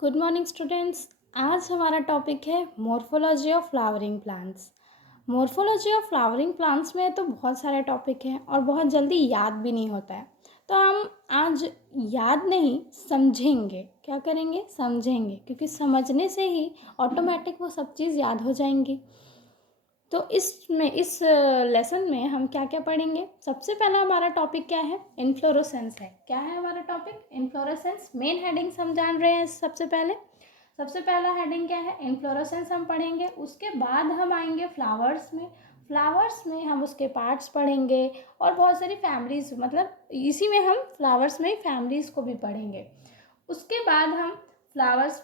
Good morning students. आज हमारा topic है morphology of flowering plants. Morphology of flowering plants में तो बहुत सारे टॉपिक हैं और बहुत जल्दी याद भी नहीं होता है। तो हम आज याद नहीं समझेंगे। क्या करेंगे? समझेंगे, क्योंकि समझने से ही ऑटोमेटिक वो सब चीज़ याद हो जाएंगी। तो इस लेसन में हम क्या क्या पढ़ेंगे? सबसे पहला हमारा टॉपिक क्या है? इन्फ्लोरेसेंस है। क्या है हमारा टॉपिक? इन्फ्लोरेसेंस। मेन हेडिंग्स हम जान रहे हैं। सबसे पहला हेडिंग क्या है? इन्फ्लोरेसेंस हम पढ़ेंगे। उसके बाद हम आएंगे फ्लावर्स में। फ्लावर्स में हम उसके पार्ट्स पढ़ेंगे और बहुत सारी फैमिलीज, मतलब इसी में हम फ्लावर्स में फैमिलीज को भी पढ़ेंगे। उसके बाद हम फ्लावर्स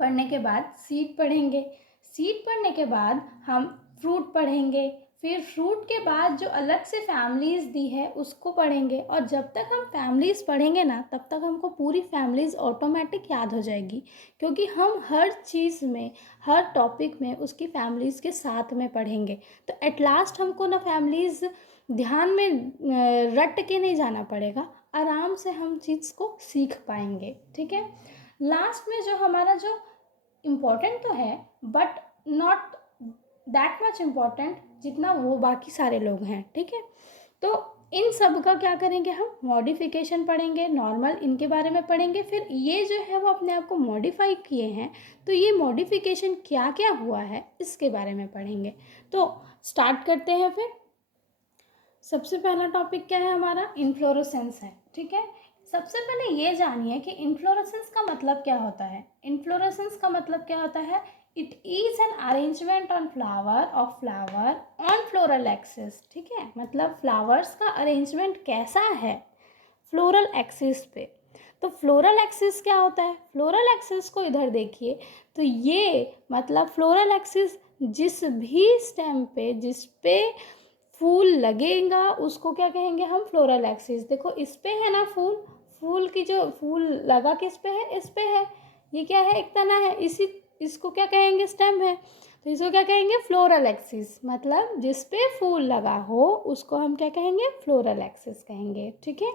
पढ़ने के बाद सीड पढ़ेंगे। सीड पढ़ने के बाद हम फ्रूट पढ़ेंगे। फिर फ्रूट के बाद जो अलग से फैमिलीज़ दी है उसको पढ़ेंगे। और जब तक हम फैमिलीज़ पढ़ेंगे ना, तब तक हमको पूरी फैमिलीज़ ऑटोमेटिक याद हो जाएगी, क्योंकि हम हर चीज़ में, हर टॉपिक में उसकी फैमिलीज़ के साथ में पढ़ेंगे। तो एट लास्ट हमको ना फैमिलीज़ ध्यान में रट के नहीं जाना पड़ेगा, आराम से हम चीज़ को सीख पाएंगे। ठीक है। लास्ट में जो हमारा जो इम्पोर्टेंट तो है, but not that much important जितना वो बाकी सारे लोग हैं। ठीक है। तो इन सब का क्या करेंगे? हम मॉडिफिकेशन पढ़ेंगे, नॉर्मल इनके बारे में पढ़ेंगे। फिर ये जो है वो अपने आप को मॉडिफाई किए हैं, तो ये मॉडिफिकेशन क्या क्या हुआ है इसके बारे में पढ़ेंगे। तो स्टार्ट करते हैं। फिर सबसे पहला टॉपिक क्या है हमारा? इन्फ्लोरेसेंस है। ठीक है। सबसे पहले ये जानिए कि इन्फ्लोरेसेंस का मतलब क्या होता है। इन्फ्लोरेसेंस का मतलब क्या होता है? It is an arrangement on flower on floral axis. ठीक है। मतलब फ्लावर्स का अरेंजमेंट कैसा है फ्लोरल एक्सिस पे। तो फ्लोरल एक्सिस क्या होता है? फ्लोरल एक्सिस को इधर देखिए, तो ये मतलब फ्लोरल एक्सिस जिस भी स्टेम पे, जिस पे फूल लगेगा उसको क्या कहेंगे हम? Floral axis. देखो इस पे है ना फूल, फूल की जो फूल लगा किस पे है? इस पे है। ये क्या है? एक तना है। इसको क्या कहेंगे? स्टेम है। तो इसको क्या कहेंगे? Floral axis. मतलब जिस पे फूल लगा हो उसको हम क्या कहेंगे? फ्लोरल एक्सिस कहेंगे। ठीक है।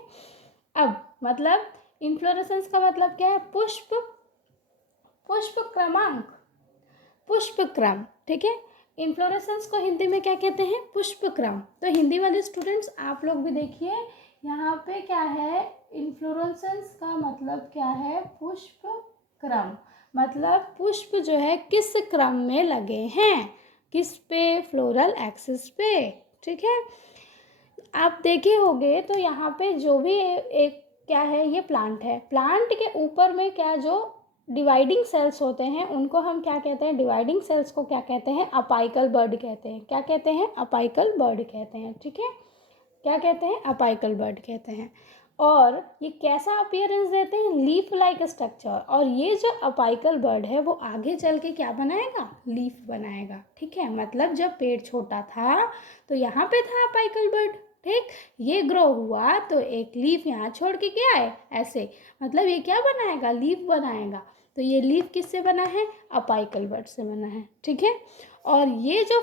अब मतलब इन्फ्लोरेसेंस का मतलब क्या है? पुष्प, पुष्प क्रमांक, पुष्प क्रम। ठीक है। इन्फ्लोरेसेंस को हिंदी में क्या कहते हैं? पुष्प क्रम। तो हिंदी वाले स्टूडेंट्स आप लोग भी देखिए, यहाँ पे क्या है? इन्फ्लोरेसेंस का मतलब क्या है? पुष्प क्रम। मतलब पुष्प जो है किस क्रम में लगे हैं, किस पे? फ्लोरल एक्सिस पे। ठीक है। आप देखे होंगे तो यहाँ पे जो भी एक क्या है, ये प्लांट है। प्लांट के ऊपर में क्या जो डिवाइडिंग सेल्स होते हैं उनको हम क्या कहते हैं? डिवाइडिंग सेल्स को क्या कहते हैं? अपाइकल बर्ड कहते हैं। क्या कहते हैं? अपाइकल बर्ड कहते हैं। ठीक है। क्या कहते हैं? अपाइकल बर्ड कहते हैं। और ये कैसा अपीयरेंस देते हैं? Leaf like structure. और ये जो अपाइकल बर्ड है वो आगे चल के क्या बनाएगा? लीफ बनाएगा। ठीक है। मतलब जब पेड़ छोटा था तो यहाँ पे था अपाइकल बर्ड। ठीक। ये ग्रो हुआ तो एक लीफ यहाँ छोड़ के क्या है? ऐसे। मतलब ये क्या बनाएगा? लीफ बनाएगा। तो ये लीफ किससे बना है? अपाइकल बर्ड से बना है। ठीक है। और ये जो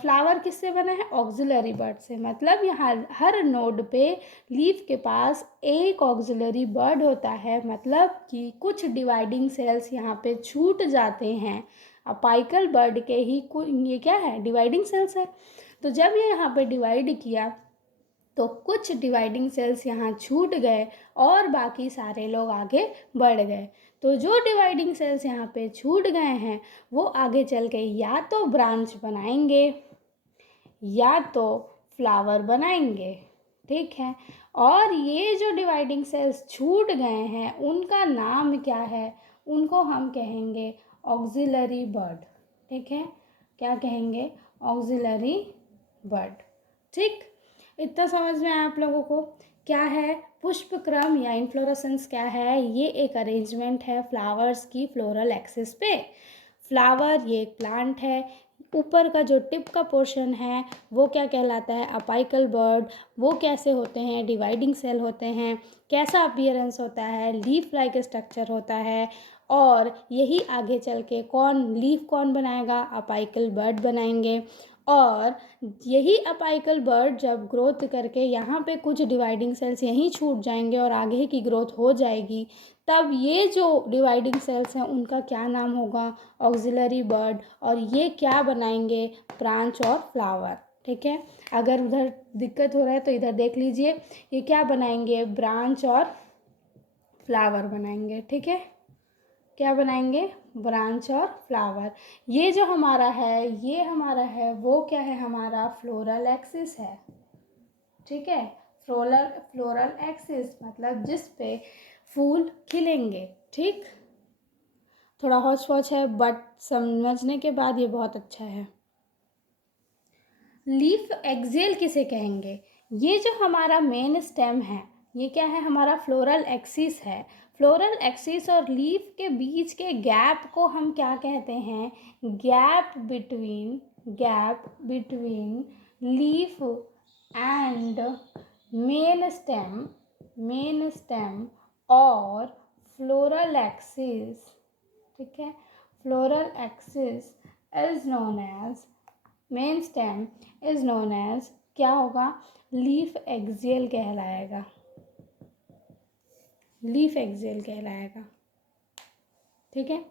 फ्लावर किससे बना है? ऑक्सिलरी बर्ड से। मतलब यहाँ हर नोड पे लीफ के पास एक ऑक्सिलरी बर्ड होता है। मतलब कि कुछ डिवाइडिंग सेल्स यहाँ पे छूट जाते हैं। अपाइकल बर्ड के ही ये क्या है? डिवाइडिंग सेल्स है। तो जब ये यहाँ पे डिवाइड किया तो कुछ डिवाइडिंग सेल्स यहाँ छूट गए और बाकी सारे लोग आगे बढ़ गए। तो जो डिवाइडिंग सेल्स यहाँ पे छूट गए हैं वो आगे चल के या तो ब्रांच बनाएंगे या तो फ्लावर बनाएंगे। ठीक है। और ये जो डिवाइडिंग सेल्स छूट गए हैं उनका नाम क्या है? उनको हम कहेंगे ऑक्सिलरी बर्ड। ठीक है। क्या कहेंगे? Auxiliary bird. ठीक। इतना समझ में आया आप लोगों को? क्या है पुष्प क्रम या इन्फ्लोरेसेंस? क्या है? ये एक अरेंजमेंट है फ्लावर्स की फ्लोरल एक्सिस पे। फ्लावर ये एक प्लांट है। ऊपर का जो टिप का पोर्शन है वो क्या कहलाता है? Apical bird. वो कैसे होते हैं? डिवाइडिंग सेल होते हैं। कैसा अपीयरेंस होता है? लीफ लाइक स्ट्रक्चर होता है। और यही आगे चल के कौन लीफ कौन बनाएगा? अपाइकल बर्ड बनाएंगे। और यही अपाइकल बर्ड जब ग्रोथ करके यहाँ पे कुछ डिवाइडिंग सेल्स यहीं छूट जाएंगे और आगे की ग्रोथ हो जाएगी, तब ये जो डिवाइडिंग सेल्स हैं उनका क्या नाम होगा? Auxiliary bird. और ये क्या बनाएंगे? ब्रांच और फ्लावर। ठीक है, अगर उधर दिक्कत हो रहा है तो इधर देख लीजिए, ये क्या बनाएंगे? ब्रांच और फ्लावर बनाएंगे। ठीक है, क्या बनाएंगे? ब्रांच और फ्लावर। ये जो हमारा है, ये हमारा है वो क्या है? हमारा फ्लोरल एक्सिस है। ठीक है, फ्लोरल एक्सिस मतलब जिस पे फूल खिलेंगे। ठीक, थोड़ा हौच पौच है बट समझने के बाद ये बहुत अच्छा है। लीफ एक्सेल किसे कहेंगे? ये जो हमारा मेन स्टेम है, ये क्या है? हमारा फ्लोरल एक्सिस है। फ्लोरल एक्सिस और लीफ के बीच के गैप को हम क्या कहते हैं? Gap between leaf and main stem और फ्लोरल एक्सिस। ठीक है, floral axis is known as main stem is known as क्या होगा? लीफ एक्सियल कहलाएगा। लीफ एक्सियल कहलाएगा। ठीक है,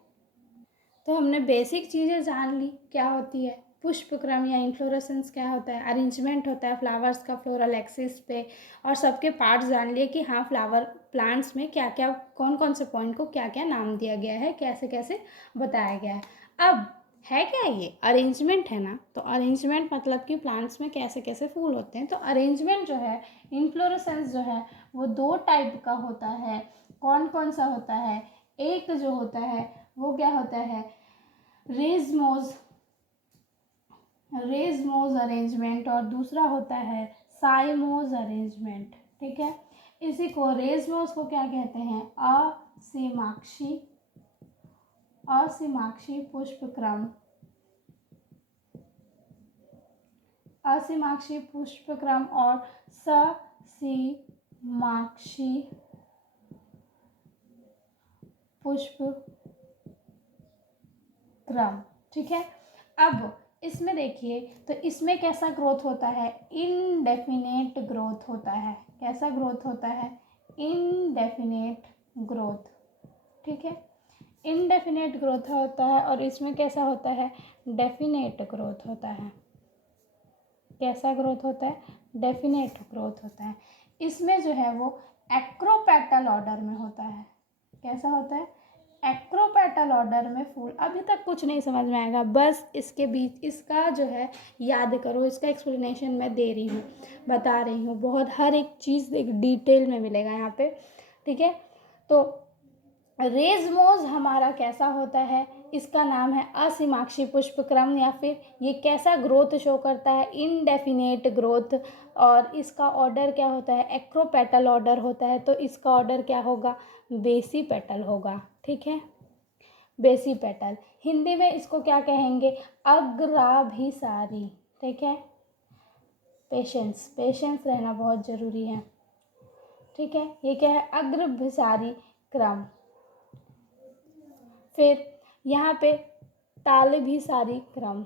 तो हमने बेसिक चीज़ें जान ली क्या होती है। पुष्पक्रम या इन्फ्लोरेसेंस क्या होता है? अरेंजमेंट होता है फ्लावर्स का फ्लोरल एक्सिस पे। और सबके पार्ट्स जान लिए कि हाँ, फ्लावर प्लांट्स में क्या क्या, कौन कौन से पॉइंट को क्या क्या नाम दिया गया है, कैसे कैसे बताया गया है। अब है क्या ये? अरेंजमेंट है ना, तो अरेंजमेंट मतलब कि प्लांट्स में कैसे कैसे फूल होते हैं। तो अरेंजमेंट जो है, इन्फ्लोरेसेंस जो है, वो दो टाइप का होता है। कौन कौन सा होता है? एक जो होता है वो क्या होता है? रेजमोज रेजमोज अरेंजमेंट, और दूसरा होता है साइमोज अरेंजमेंट। ठीक है, इसी को रेजमोज को क्या कहते हैं? असीमाक्षी पुष्पक्रम। असीमाक्षी पुष्पक्रम और ससीमाक्षी पुष्पक्रम। ठीक है, अब इसमें देखिए, तो इसमें कैसा ग्रोथ होता है? इनडेफिनेट ग्रोथ होता है। कैसा ग्रोथ होता है? Indefinite growth. ठीक है, इनडेफिनेट ग्रोथ होता है। और इसमें कैसा होता है? डेफिनेट ग्रोथ होता है। कैसा ग्रोथ होता है? डेफिनेट ग्रोथ होता है। इसमें जो है वो एक्रोपेटल ऑर्डर में होता है। कैसा होता है? एक्रोपेटल ऑर्डर में फूल। अभी तक कुछ नहीं समझ में आएगा, बस इसके बीच इसका जो है याद करो, इसका एक्सप्लेनेशन मैं दे रही हूँ, बता रही हूँ। बहुत हर एक चीज़ एक डिटेल में मिलेगा यहाँ पे। ठीक है, तो रेजमोज हमारा कैसा होता है? इसका नाम है असीमाक्षी पुष्पक्रम, या फिर ये कैसा ग्रोथ शो करता है? Indefinite growth. और इसका ऑर्डर क्या होता है? एक्रोपेटल ऑर्डर होता है। तो इसका ऑर्डर क्या होगा? बेसी पेटल होगा। ठीक है, बेसी पेटल। हिंदी में इसको क्या कहेंगे? अग्राभिसारी। ठीक है, पेशेंस रहना बहुत ज़रूरी है। ठीक है, ये क्या है? अग्रभिसारी क्रम। फिर यहाँ पे तालभिसारी क्रम।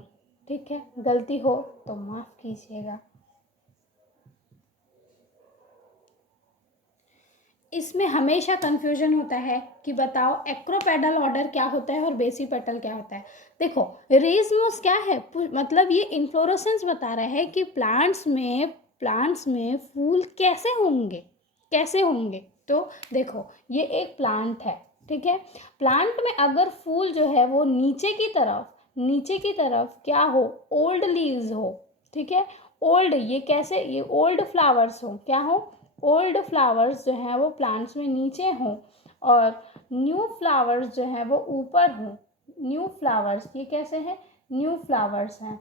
ठीक है, गलती हो तो माफ़ कीजिएगा। इसमें हमेशा कन्फ्यूजन होता है कि बताओ एक्रोपेडल ऑर्डर क्या होता है और बेसिपेटल क्या होता है। देखो, रेजमोस क्या है? मतलब ये इन्फ्लोरेसेंस बता रहा है कि प्लांट्स में फूल कैसे होंगे। तो देखो, ये एक प्लांट है। ठीक है, प्लांट में अगर फूल जो है वो नीचे की तरफ क्या हो? ओल्ड लीव्स हो। ठीक है, ओल्ड, ये कैसे? ये ओल्ड फ्लावर्स हो। क्या हो? ओल्ड फ्लावर्स जो हैं वो प्लांट्स में नीचे हों, और न्यू फ्लावर्स जो हैं वो ऊपर हों। न्यू फ्लावर्स, ये कैसे हैं? न्यू फ्लावर्स हैं।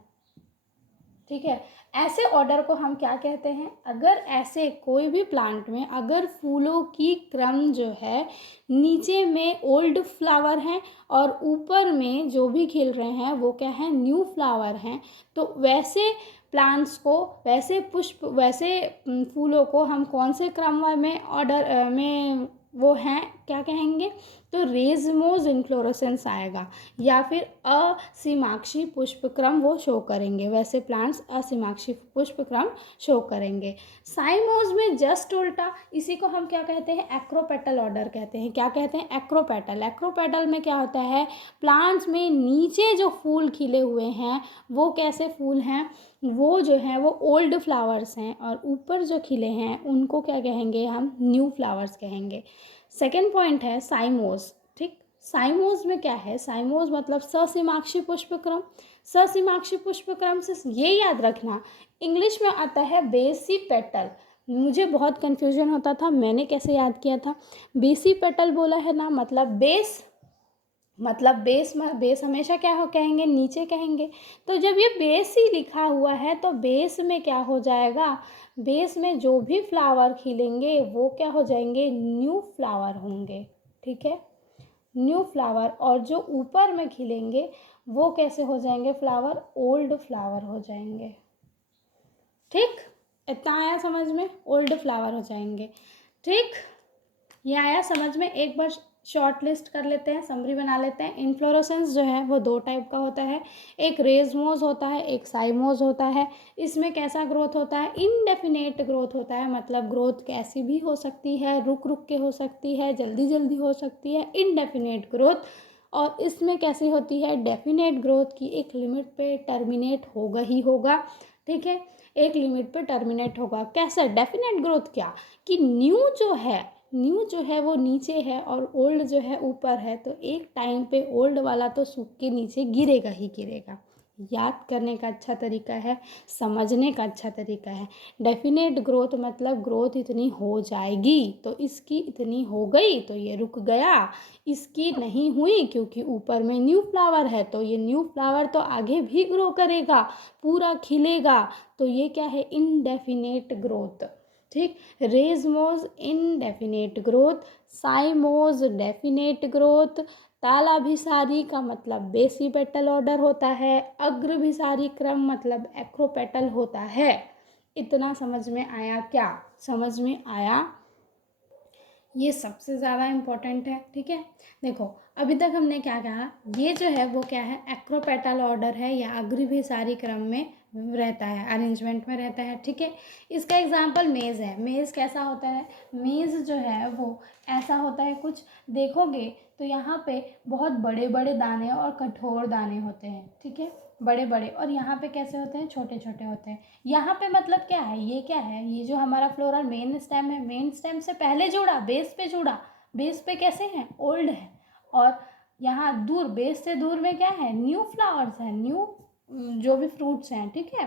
ठीक है, ऐसे ऑर्डर को हम क्या कहते हैं? अगर ऐसे कोई भी प्लांट में अगर फूलों की क्रम जो है, नीचे में ओल्ड फ्लावर हैं और ऊपर में जो भी खिल रहे हैं वो क्या है? न्यू फ्लावर हैं। तो वैसे प्लांट्स को, वैसे फूलों को हम कौन से क्रम में ऑर्डर में वो हैं, क्या कहेंगे? तो रेज़मोज़ इन्फ्लोरेसेंस आएगा, या फिर असीमाक्षी पुष्पक्रम वो शो करेंगे। वैसे प्लांट्स असीमाक्षी पुष्पक्रम शो करेंगे। साइमोज़ में जस्ट उल्टा, इसी को हम क्या कहते हैं, एक्रोपेटल ऑर्डर कहते हैं। क्या कहते हैं, एक्रोपेटल। एक्रोपेटल में क्या होता है, प्लांट्स में नीचे जो फूल खिले हुए हैं वो कैसे फूल हैं, वो जो है वो ओल्ड फ्लावर्स हैं, और ऊपर जो खिले हैं उनको क्या कहेंगे, हम न्यू फ्लावर्स कहेंगे। सेकेंड पॉइंट है साइमोस। ठीक, साइमोस में क्या है, साइमोस मतलब ससीमाक्षी पुष्पक्रम। ससीमाक्षी पुष्पक्रम से ये याद रखना, इंग्लिश में आता है बेसी पेटल। मुझे बहुत कन्फ्यूजन होता था, मैंने कैसे याद किया था, बेसी पेटल बोला है ना, मतलब बेस, मतलब बेस बेस हमेशा क्या हो कहेंगे, नीचे कहेंगे। तो जब ये बेस ही लिखा हुआ है तो बेस में क्या हो जाएगा, बेस में जो भी फ्लावर खिलेंगे वो क्या हो जाएंगे, न्यू फ्लावर होंगे। ठीक है, न्यू फ्लावर। और जो ऊपर में खिलेंगे वो कैसे हो जाएंगे फ्लावर, ओल्ड फ्लावर हो जाएंगे। ठीक, इतना आया समझ में, ओल्ड फ्लावर हो जाएंगे। ठीक, ये आया समझ में। एक बार शॉर्ट लिस्ट कर लेते हैं, समरी बना लेते हैं। इन्फ्लोरेसेंस जो है वो दो टाइप का होता है, एक रेजमोज होता है, एक साइमोज होता है। इसमें कैसा ग्रोथ होता है, इनडेफिनेट ग्रोथ होता है, मतलब ग्रोथ कैसी भी हो सकती है, रुक रुक के हो सकती है, जल्दी जल्दी हो सकती है, इनडेफिनेट ग्रोथ। और इसमें कैसी होती है, डेफिनेट ग्रोथ की एक लिमिट पे टर्मिनेट होगा ही होगा। ठीक है, एक लिमिट पे टर्मिनेट होगा। कैसा डेफिनेट ग्रोथ, क्या कि न्यू जो है वो नीचे है और ओल्ड जो है ऊपर है, तो एक टाइम पे ओल्ड वाला तो सूख के नीचे गिरेगा ही गिरेगा। याद करने का अच्छा तरीका है, समझने का अच्छा तरीका है। डेफिनेट ग्रोथ मतलब ग्रोथ इतनी हो जाएगी, तो इसकी इतनी हो गई तो ये रुक गया, इसकी नहीं हुई क्योंकि ऊपर में न्यू फ्लावर है, तो ये न्यू फ्लावर तो आगे भी ग्रो करेगा, पूरा खिलेगा, तो ये क्या है, इनडेफिनेट ग्रोथ। ठीक, racemose indefinite growth, cymose definite growth. तालाभिसारी का मतलब बेसी पेटल ऑर्डर होता है, अग्रभिसारी क्रम मतलब एक्रोपेटल होता है। इतना समझ में आया, क्या समझ में आया, ये सबसे ज़्यादा इम्पोर्टेंट है। ठीक है, देखो अभी तक हमने क्या कहा, ये जो है वो क्या है, एक्रोपेटल ऑर्डर है या अग्रभिसारी क्रम में रहता है, अरेंजमेंट में रहता है। ठीक है, इसका एग्जांपल मेज़ है। मेज़ कैसा होता है, मेज़ जो है वो ऐसा होता है, कुछ देखोगे तो यहाँ पे बहुत बड़े बड़े दाने और कठोर दाने होते हैं। ठीक है, बड़े बड़े, और यहाँ पे कैसे होते हैं, छोटे छोटे होते हैं। यहाँ पे मतलब क्या है, ये क्या है, ये जो हमारा फ्लोरल मेन स्टेम है, मेन स्टेम से पहले जुड़ा, बेस पे जुड़ा, बेस पे कैसे हैं, ओल्ड है। और यहाँ दूर, बेस से दूर में क्या है, न्यू फ्लावर्स हैं, न्यू जो भी फ्रूट्स हैं। ठीक है,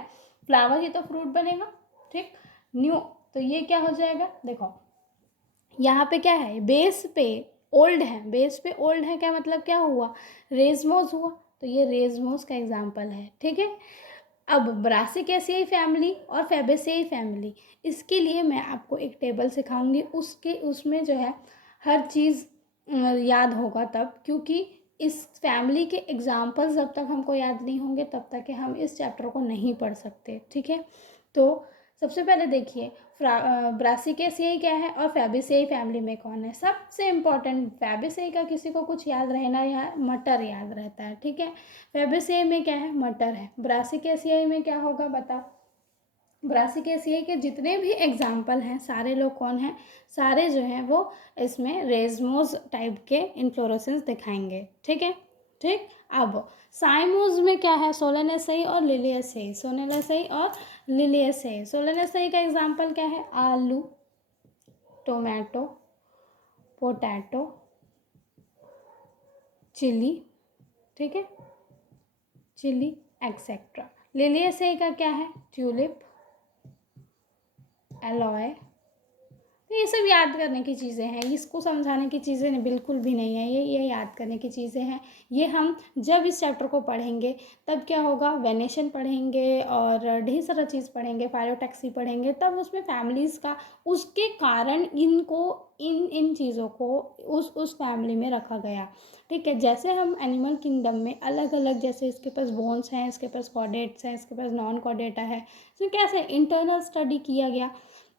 फ्लावर ही तो फ्रूट बनेगा। ठीक, न्यू, तो ये क्या हो जाएगा, देखो यहाँ पे क्या है, बेस पे ओल्ड है, बेस पे ओल्ड है, क्या मतलब क्या हुआ, रेजमोस हुआ, तो ये रेजमोस का एग्जाम्पल है। ठीक है, अब ब्रासिकेसियाई फैमिली और फैबेसियाई फैमिली, इसके लिए मैं आपको एक टेबल सिखाऊंगी, उसमें जो है हर चीज़ याद होगा तब, क्योंकि इस फैमिली के एग्जाम्पल्स जब तक हमको याद नहीं होंगे तब तक कि हम इस चैप्टर को नहीं पढ़ सकते। ठीक है, तो सबसे पहले देखिए ब्रासिकेसियाई क्या है और फैबेसियाई फैमिली में कौन है। सबसे इम्पॉर्टेंट, फैबेसियाई का किसी को कुछ याद रहना या मटर याद रहता है। ठीक है, फैबेसियाई में क्या है, मटर है। ब्रासिकेसियाई में क्या होगा बताओ, ब्रासिकेसियाई के जितने भी एग्जाम्पल हैं सारे लोग कौन हैं, सारे जो हैं वो इसमें रेजमोज टाइप के इन्फ्लोरेसेंस दिखाएंगे। ठीक है, ठीक, अब साइमोज में क्या है, सोलेनेसेई और लिलियसेई, सोलेनेसेई और लिलियसेई। सोलेनेसेई का एग्जाम्पल क्या है, आलू, टोमेटो, पोटैटो, चिली। ठीक है, चिली एक्सेट्रा। लिलियसेई का क्या है, ट्यूलिप, एलॉय। तो ये सब याद करने की चीज़ें हैं, इसको समझाने की चीज़ें बिल्कुल भी नहीं है, ये याद करने की चीज़ें हैं। ये हम जब इस चैप्टर को पढ़ेंगे तब क्या होगा, वेनेशन पढ़ेंगे और ढेर सारा चीज़ पढ़ेंगे, फाइलोटैक्सी पढ़ेंगे, तब उसमें फैमिलीज़ का, उसके कारण इनको इन चीज़ों को उस फैमिली में रखा गया। ठीक है, जैसे हम एनिमल किंगडम में अलग अलग, जैसे इसके पास बोन्स हैं, इसके पास कॉर्डेट्स हैं, इसके पास नॉन कॉर्डेटा है, तो कैसे इंटरनल स्टडी किया गया,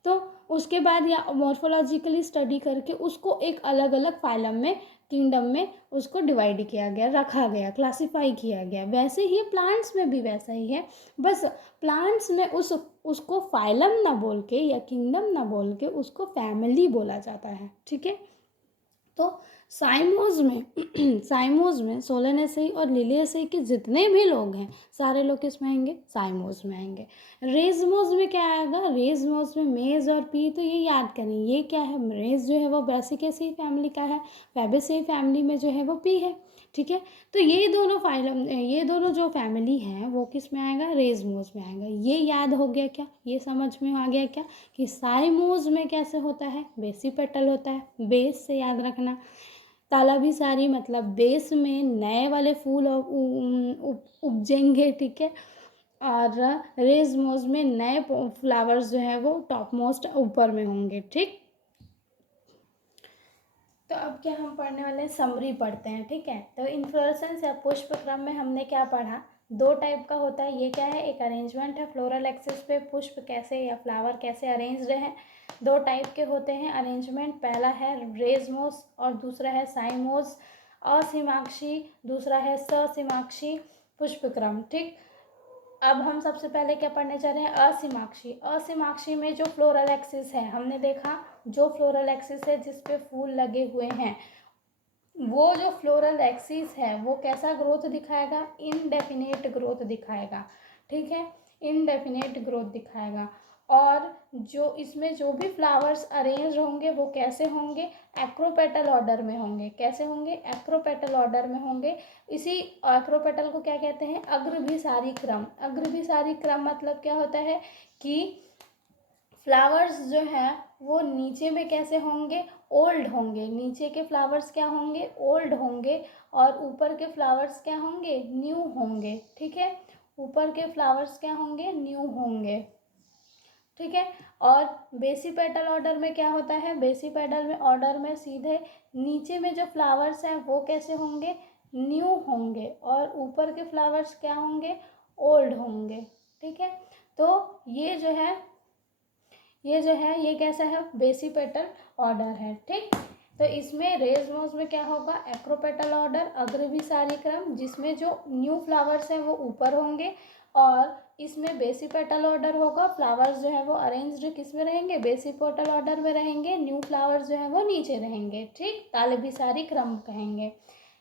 तो उसके बाद या मॉर्फोलॉजिकली स्टडी करके उसको एक अलग अलग फाइलम में किंगडम में उसको डिवाइड किया गया, रखा गया, क्लासिफाई किया गया। वैसे ही प्लांट्स में भी वैसा ही है, बस प्लांट्स में उसको फाइलम ना बोल के या किंगडम ना बोल के उसको फैमिली बोला जाता है, ठीक है। तो साइमोज में साइमोज में सोलेनेसी और लिलियेसी के जितने भी लोग हैं सारे लोग किस में आएंगे, साइमोज में आएंगे। रेजमोज में क्या आएगा, रेजमोज में मेज और पी, तो ये याद करें ये क्या है, मेज जो है वो ब्रासिकेसी फैमिली का है, फैबेसी फैमिली में जो है वो पी है, ठीक है। तो ये दोनों फाइलम, ये दोनों जो फैमिली हैं वो किस में आएगा, रेजमोज में आएगा। ये याद हो गया क्या, ये समझ में आ गया क्या कि साइमोज में कैसे होता है, बेसी पेटल होता है, बेस से याद रखना। तालाबी सारी मतलब बेस में नए वाले फूल उपजेंगे, ठीक है। और रेजमोज में नए फ्लावर्स जो है वो टॉप मोस्ट ऊपर में होंगे, ठीक। तो अब क्या हम पढ़ने वाले हैं, समरी पढ़ते हैं, ठीक है। तो इन्फ्लोरेसेंस या पुष्प क्रम में हमने क्या पढ़ा, दो टाइप का होता है। ये क्या है, एक अरेंजमेंट है फ्लोरल एक्सिस पे पुष्प कैसे या फ्लावर कैसे अरेंज्ड हैं। दो टाइप के होते हैं अरेंजमेंट, पहला है रेजमोस और दूसरा है साइमोस। असीमाक्षी, दूसरा है ससीमाक्षी पुष्पक्रम, ठीक। अब हम सबसे पहले क्या पढ़ने जा रहे हैं, असीमाक्षी। असीमाक्षी में जो फ्लोरल एक्सिस है हमने देखा, जो फ्लोरल एक्सिस है जिस पे फूल लगे हुए हैं, वो जो फ्लोरल एक्सिस है वो कैसा ग्रोथ दिखाएगा, इनडेफिनेट ग्रोथ दिखाएगा, ठीक है, इनडेफिनेट ग्रोथ दिखाएगा। और जो इसमें जो भी फ्लावर्स अरेंज होंगे वो कैसे होंगे, एक्रोपेटल ऑर्डर में होंगे। कैसे होंगे, एक्रोपेटल ऑर्डर में होंगे। इसी एक्रोपेटल को क्या कहते हैं, अग्रभिसारी क्रम। अग्रभिसारी क्रम मतलब क्या होता है कि फ्लावर्स जो हैं वो नीचे में कैसे होंगे, ओल्ड होंगे। नीचे के फ्लावर्स क्या होंगे, ओल्ड होंगे, और ऊपर के फ्लावर्स क्या होंगे, न्यू होंगे, ठीक है। ऊपर के फ्लावर्स क्या होंगे, न्यू होंगे, ठीक है। और बेसी पेटल ऑर्डर में क्या होता है, बेसी पेटल में ऑर्डर में सीधे नीचे में जो फ्लावर्स हैं वो कैसे होंगे, न्यू होंगे, और ऊपर के फ्लावर्स क्या होंगे, ओल्ड होंगे, ठीक है। तो ये कैसा है, बेसी पेटल ऑर्डर है, ठीक। तो इसमें रेजमोस में क्या होगा, एक्रोपेटल ऑर्डर, अग्रभिसारी क्रम, जिसमें जो न्यू फ्लावर्स हैं वो ऊपर होंगे। और इसमें बेसी पेटल ऑर्डर होगा, फ्लावर्स जो है वो अरेंज्ड किस में रहेंगे, बेसी पेटल ऑर्डर में रहेंगे, न्यू फ्लावर्स जो है वो नीचे रहेंगे, ठीक, तालबिसारी क्रम कहेंगे।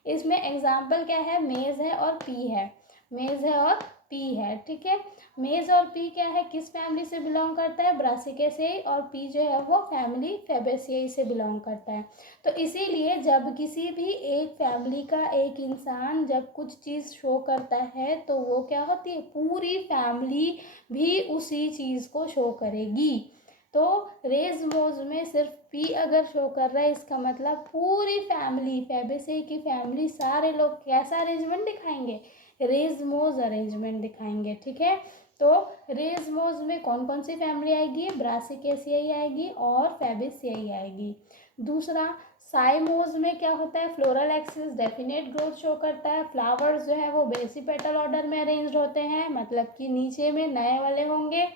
इसमें एग्जाम्पल क्या है, मेज है और पी है, मेज है और पी है, ठीक है। मेज और पी क्या है, किस फैमिली से बिलोंग करता है, ब्रासिकेसेई, और पी जो है वो फैमिली फेबेसियाई से बिलोंग करता है। तो इसीलिए जब किसी भी एक फैमिली का एक इंसान जब कुछ चीज़ शो करता है तो वो क्या होती है, पूरी फैमिली भी उसी चीज़ को शो करेगी। तो रेजमोज में सिर्फ पी अगर शो कर रहा है इसका मतलब पूरी फैमिली, फेबेसियाई की फैमिली, सारे लोग कैसा अरेंजमेंट दिखाएंगे, रेजमोज अरेंजमेंट दिखाएंगे, ठीक है। तो रेजमोज में कौन कौन सी फैमिली आएगी, ब्रासिकेसियाई आएगी और फेबेसियाई आएगी। दूसरा, साइमोज में क्या होता है, floral axis definite growth show करता है, फ्लावर्स जो है वो बेसी पेटल ऑर्डर में अरेंज होते हैं, मतलब कि नीचे में नए वाले होंगे,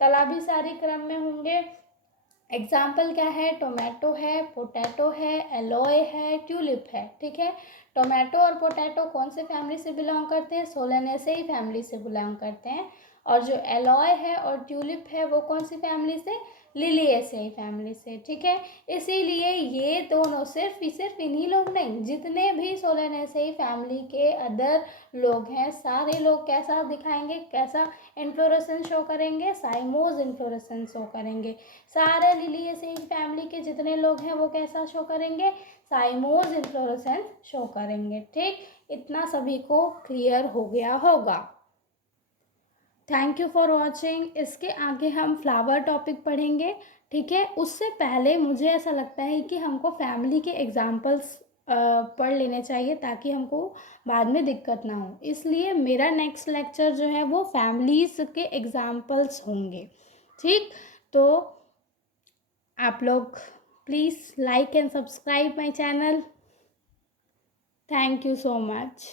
तालाबी सारी क्रम में होंगे। एग्जाम्पल क्या है, टोमेटो है, पोटैटो है, एलोए है, ट्यूलिप है, ठीक है। टोमेटो और पोटैटो कौन से फैमिली से बिलोंग करते हैं, सोलेनेसेई फैमिली से बिलोंग करते हैं। और जो एलोए है और ट्यूलिप है वो कौन सी फैमिली से, लिलिएसेई फैमिली से, ठीक है। इसीलिए ये दोनों सिर्फ इन्हीं लोग नहीं, जितने भी सोलेनेसेई फैमिली के अदर लोग हैं सारे लोग कैसा दिखाएंगे, कैसा इन्फ्लोरेसेंस शो करेंगे, साइमोज इन्फ्लोरेसेंस शो करेंगे। सारे लिलिएसेई फैमिली के जितने लोग हैं वो कैसा शो करेंगे, साइमोज इन्फ्लोरेसेंस शो करेंगे, ठीक। इतना सभी को क्लियर हो गया होगा। Thank you for watching. इसके आगे हम फ्लावर टॉपिक पढ़ेंगे, ठीक है। उससे पहले मुझे ऐसा लगता है कि हमको फैमिली के एग्जाम्पल्स पढ़ लेने चाहिए ताकि हमको बाद में दिक्कत ना हो। इसलिए मेरा नेक्स्ट लेक्चर जो है वो फैमिलीज के एग्जाम्पल्स होंगे, ठीक। तो आप लोग please like and subscribe my channel. Thank you so much.